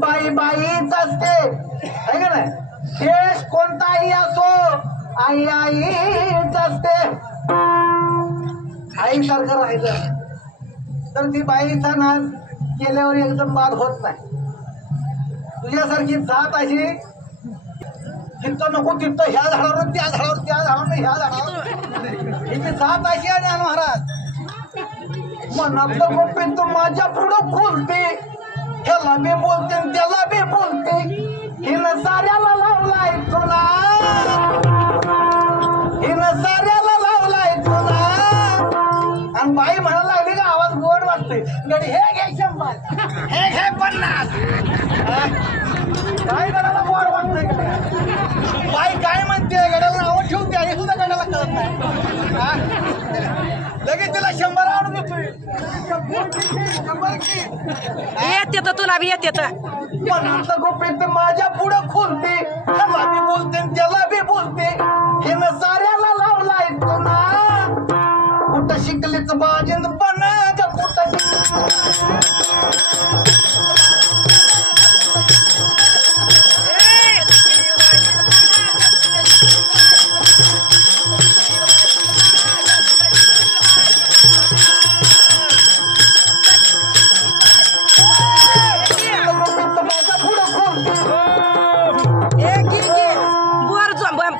बाई बाईच असते आहे का नाही. देश कोणताही असो आई आईच असते. आईसारखं राहिलं तर ती बाईचा नाद केल्यावर एकदम बाद होत नाही. तुझ्यासारखी जात अशी तिथं नको तिथं ह्या झाडावर त्या झाडावर त्या झाडावर ह्या झाडावर ही जात अशी आहे ना महाराज. मनातलं गोपीत माझ्या पुढं खोलते. ह्याला बी बोलते त्याला बी बोलते. हिनं साऱ्याला लावलाय तुला. हिनं साऱ्याला लावलाय तुला. आणि बाई म्हणायला लागली का आवाज गोड वाटतोय. गडी हे घे 100 हे घे 50. काय गडाला गोड वाटतंय. बाई काय म्हणते गड्याला नावं ठेवते आणि सुद्धा गड्याला कळत नाही. लगेच तिला 100 आणून देतोय. 100 येते तर तुला बी येते तर. मनातलं गोपीत माझ्या पुढं खोलते. ह्याला बी बोलते त्याला बी बोलते. हिनं साऱ्याला लावलाय तुला. कुठं शिकलीच बाजिंद पण कुठं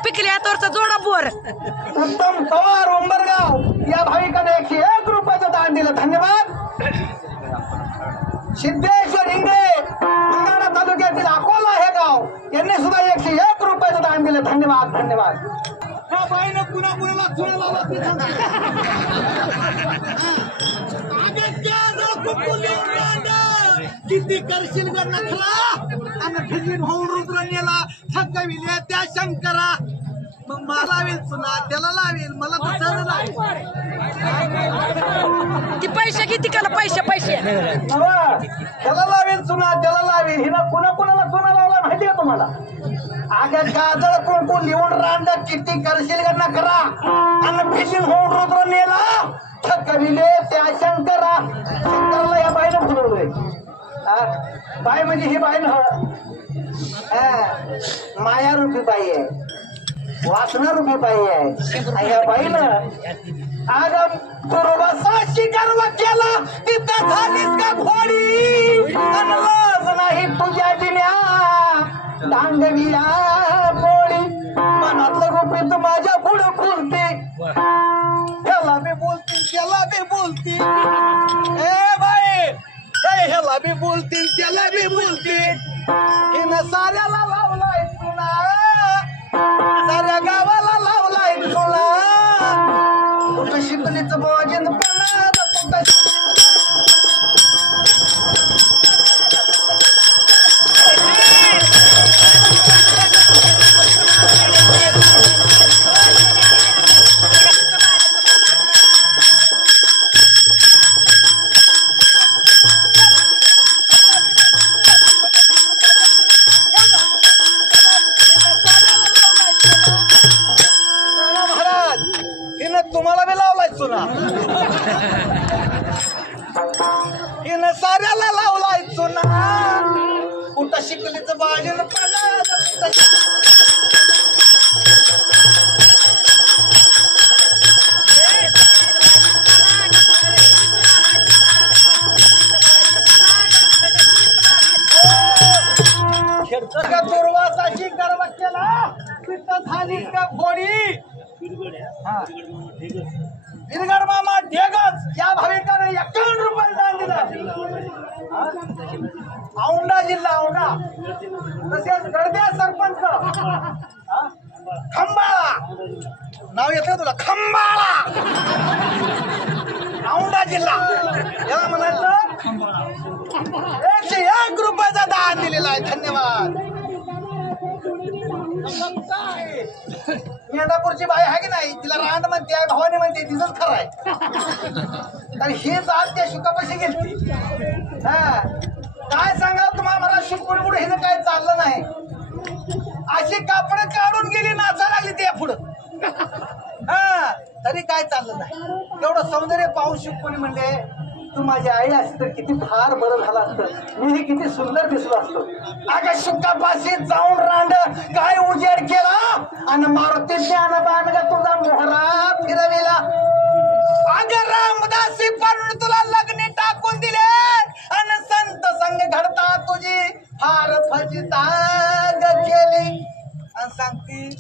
पिकल्या तोरचा जोडा बोर. उत्तम पवार उंबरगाव या भाविकाने 101 रुपयाचं दान दिलं. धन्यवाद. सिद्धेश्वर हिंगळे बुलढाणा तालुक्यातील अकोला हे गाव यांनी सुद्धा 101 रुपयाचं दान दिलं. धन्यवाद धन्यवाद. त्या बाईनं पुन्हा पुण्याला चुना लावला. किती करशील ग नखला आणि फिरवीन होऊन रुद्र नेला. थकविले त्या शंकरा. मग मला लावेल तुला त्याला लावेल मला तसं नाही. ती पैसे किती केला पैसे पैसे त्याला लावेल चुना त्याला लावेल. हिनं पुन्हा पुण्याला चुना लावला माहिती आहे तुम्हाला. आगे गाजर कुंकू लिहून रांड किती करशील ग नखरा आणि फिरवीन होऊन रुद्र नेला. थकविले त्या शंकरा. शंकरला या बाईनं फुलवलंय. बाई म्हणजे ही बाई ना माया रूपी बाई आहे. वासना रूपी बाई आहे. या बाईनं आज पूर्वसा शिकर्व केला तिथं झालीस का घोडी. अनलाज नाही तुझ्या दिल्या डांगविया पोळी. मनातलं रूपी तू माझ्या पुढं खुलते. त्याला बी बोलते त्याला बी बोलते. ए बाई ह्याला बी बोलतील त्याला बी बोलतील. हिनं साऱ्याला लावलाय तुला. साऱ्या गावाला लावलाय तुला. कुठं शिकलीच बाजिंद पण तुम्हाला बी लावलाय चुना. हिनं साऱ्याला लावलाय चुना. कुठं शिकलीच बाजीन दुर्वासाची गर्व केला तिथं झालीस का घोडी. बिरगड मामा ढेगच या भाविकाने 51 रुपये दान दिलं. औंढा जिल्हा औंढा. तसेच गडद्या सरपंच खंबाळा नाव येतं तुला. खंबाळा औंढा जिल्हा याला म्हणायचं 101 रुपयाचा दान दिलेला आहे. धन्यवाद. इंदापूरची बाई आहे की नाही तिला रांड म्हणते भवानी म्हणते तिचंच खरं आहे. कारण ही जात त्या शुकापाशी गेली. काय सांगा तुम्हाला मला शुकून पुढे हिनं काय चाललं नाही. अशी कापड काढून गेली नाचा लागली त्या पुढं. तरी काय चाललं नाही. एवढं सौंदर्य पाहून शुकून म्हणले तू माझी आई असती तर किती फार बरं झालं असतं. मी किती सुंदर दिसलो असतो. अगं शुकापाशी जाऊन रांड काय उजेड केला आणि मारुती ज्ञानबाण ग तुझा मोहरा फिरविला. अगं रामदासी पण तुला लग्नी टाकून दिले आणि संत संग घडता तुझी फार फजिताग केली. आणि सांगती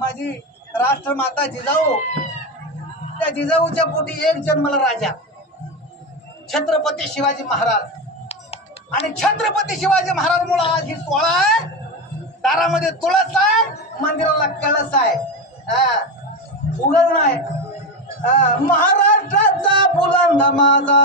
माझी राष्ट्रमाता जिजाऊ, त्या जिजाऊच्या पोटी एक जन्मला राजा छत्रपती शिवाजी महाराज. आणि छत्रपती शिवाजी महाराज मुळे आज ही सोहळा आहे. दारामध्ये तुळस आहे, मंदिराला कळस आहे. उगल नाही. महाराष्ट्राचा बुलंद माझा